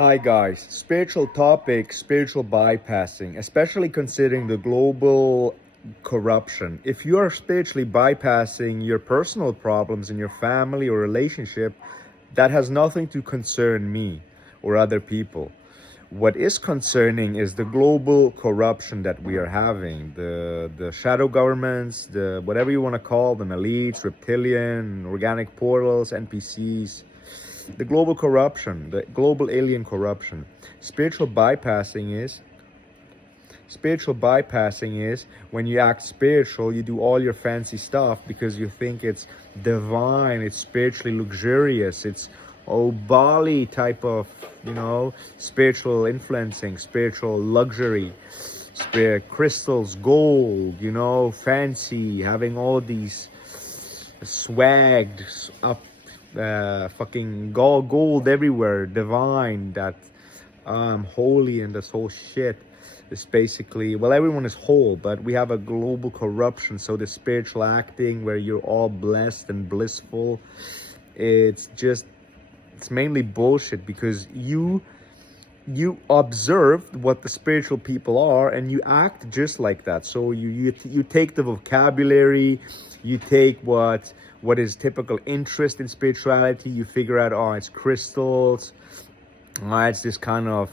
Hi guys, spiritual topic, spiritual bypassing, especially considering the global corruption. If you are spiritually bypassing your personal problems in your family or relationship, that has nothing to concern me or other people. What is concerning is the global corruption that we are having. The shadow governments, the whatever you want to call them, elites, reptilian, organic portals, NPCs, the global corruption, the global alien corruption. Spiritual bypassing is when you act spiritual, you do all your fancy stuff because you think it's divine, it's spiritually luxurious, it's Bali type of, spiritual influencing, spiritual luxury, spirit crystals, gold, fancy, having all these swagged up, fucking gold everywhere, divine, that holy, and this whole shit is basically, well, everyone is whole, but we have a global corruption. So the spiritual acting where you're all blessed and blissful, it's mainly bullshit, because you observe what the spiritual people are and you act just like that. So you take the vocabulary, you take what is typical interest in spirituality, you figure out, oh, it's crystals, it's this kind of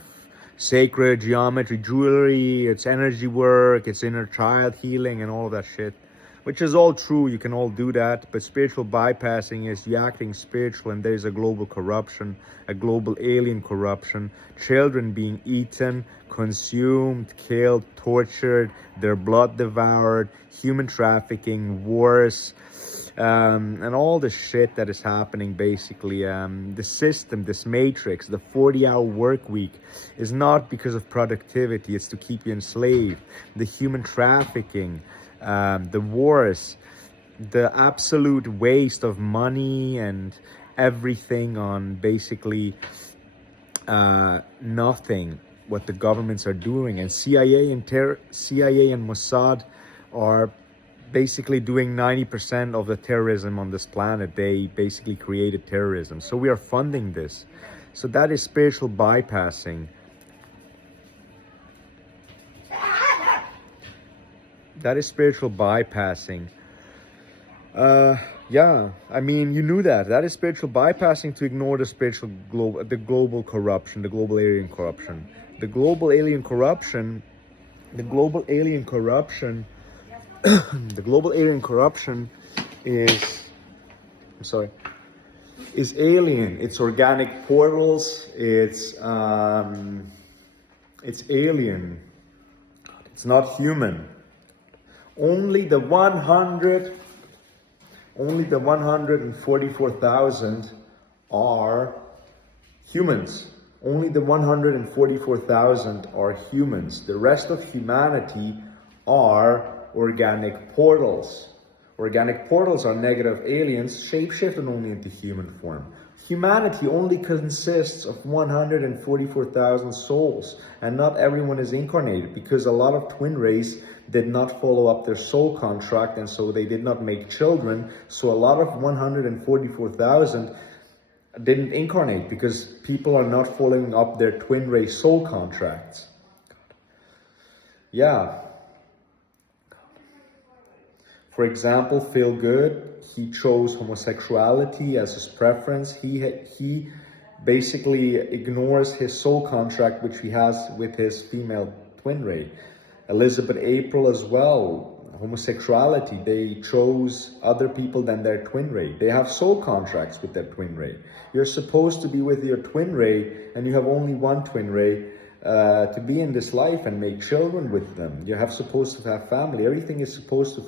sacred geometry, jewelry, it's energy work, it's inner child healing and all of that shit, which is all true. You can all do that, but spiritual bypassing is you acting spiritual and there's a global corruption, a global alien corruption, children being eaten, consumed, killed, tortured, their blood devoured, human trafficking, wars, and all the shit that is happening. Basically, the system, this matrix, the 40-hour work week is not because of productivity, it's to keep you enslaved. The human trafficking, the wars, the absolute waste of money and everything on basically nothing, what the governments are doing. And CIA and Mossad are basically doing 90% of the terrorism on this planet. They basically created terrorism, so we are funding this. So that is spiritual bypassing. That is spiritual bypassing. Yeah, I mean, you knew that. That is spiritual bypassing, to ignore the global corruption, the global alien corruption. The global alien corruption is alien. It's organic portals. It's alien. It's not human. Only the 144,000 are humans. Only the 144,000 are humans. The rest of humanity are organic portals. Organic portals are negative aliens, shapeshifted only into human form. Humanity only consists of 144,000 souls, and not everyone is incarnated, because a lot of twin rays did not follow up their soul contract, and so they did not make children. So a lot of 144,000 didn't incarnate because people are not following up their twin ray soul contracts. Yeah. For example, Feel Good, he chose homosexuality as his preference. He basically ignores his soul contract, which he has with his female twin ray. Elizabeth April as well, homosexuality. They chose other people than their twin ray. They have soul contracts with their twin ray. You're supposed to be with your twin ray, and you have only one twin ray to be in this life and make children with them. You have supposed to have family. Everything is supposed to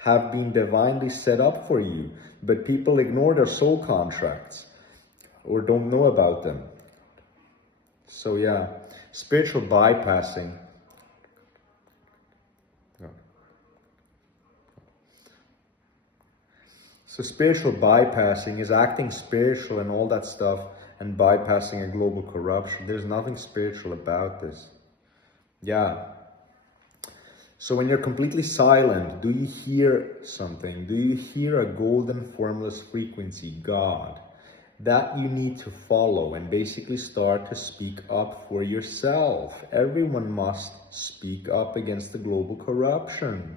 have been divinely set up for you, but people ignore their soul contracts or don't know about them. So yeah, spiritual bypassing. So spiritual bypassing is acting spiritual and all that stuff and bypassing a global corruption. There's nothing spiritual about this. Yeah. So when you're completely silent, do you hear something? Do you hear a golden formless frequency, God? that you need to follow and basically start to speak up for yourself. Everyone must speak up against the global corruption.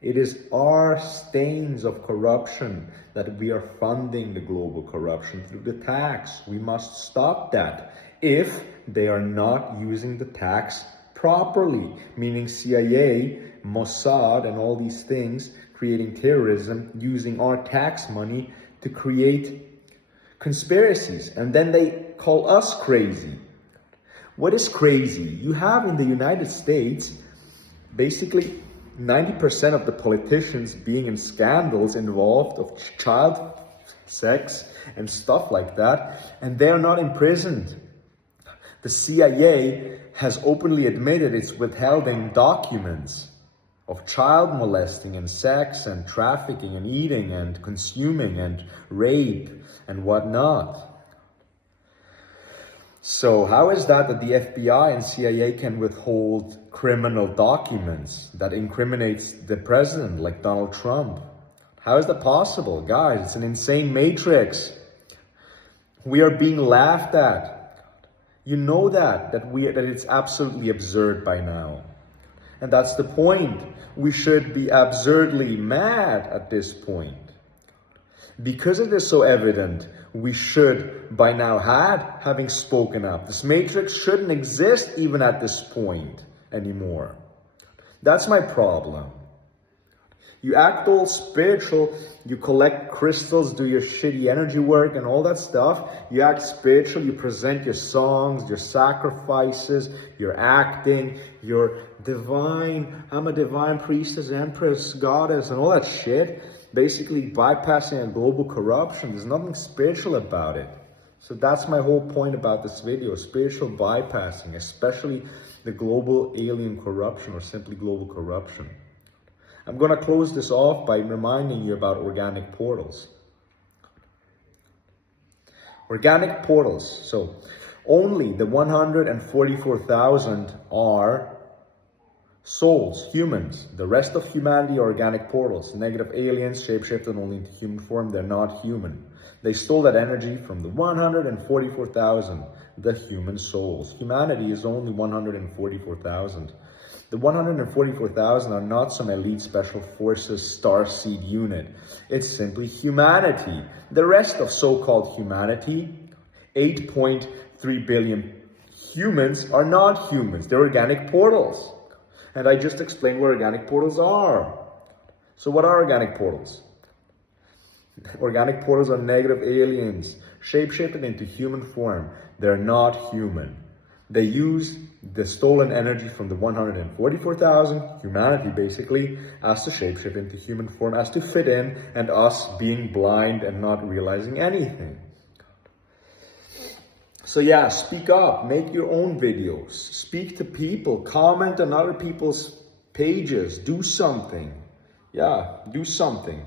It is our stains of corruption that we are funding the global corruption through the tax. We must stop that if they are not using the tax properly, meaning CIA, Mossad, and all these things, creating terrorism, using our tax money to create conspiracies, and then they call us crazy. What is crazy? You have in the United States basically 90% of the politicians being in scandals involved of child sex and stuff like that, and they are not imprisoned. The CIA has openly admitted it's withholding documents of child molesting and sex and trafficking and eating and consuming and rape and whatnot. So how is that the FBI and CIA can withhold criminal documents that incriminates the president like Donald Trump? How is that possible? Guys, it's an insane matrix. We are being laughed at. You know that it's absolutely absurd by now. And that's the point. We should be absurdly mad at this point. Because it is so evident, we should by now having spoken up. This matrix shouldn't exist even at this point anymore. That's my problem. You act all spiritual, you collect crystals, do your shitty energy work and all that stuff. You act spiritual, you present your songs, your sacrifices, your acting, your divine, I'm a divine priestess, empress, goddess, and all that shit. Basically bypassing a global corruption. There's nothing spiritual about it. So that's my whole point about this video, spiritual bypassing, especially the global alien corruption or simply global corruption. I'm going to close this off by reminding you about organic portals. Organic portals. So only the 144,000 are souls, humans. The rest of humanity are organic portals. Negative aliens, shapeshifted only into human form. They're not human. They stole that energy from the 144,000, the human souls. Humanity is only 144,000. The 144,000 are not some elite special forces starseed unit. It's simply humanity. The rest of so-called humanity, 8.3 billion humans, are not humans. They're organic portals. And I just explained what organic portals are. So what are organic portals? Organic portals are negative aliens, shapeshifted into human form. They're not human. They use the stolen energy from the 144,000, humanity basically, as to shapeshift into human form, as to fit in, and us being blind and not realizing anything. So yeah, speak up, make your own videos, speak to people, comment on other people's pages, do something. Yeah, do something.